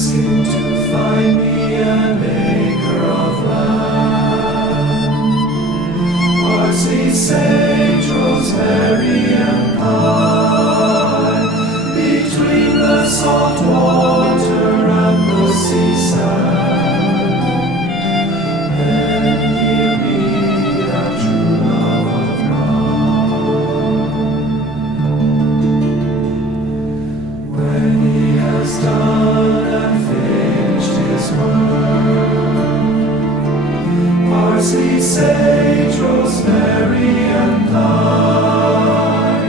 Ask him to find me an acre of land. Parsley, sage, rosemary, and thyme, between the salt water and the sea sand. Then he'll be that true love of mine. When he has done and finished his work, parsley, sage, rosemary, and thyme,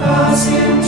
ask him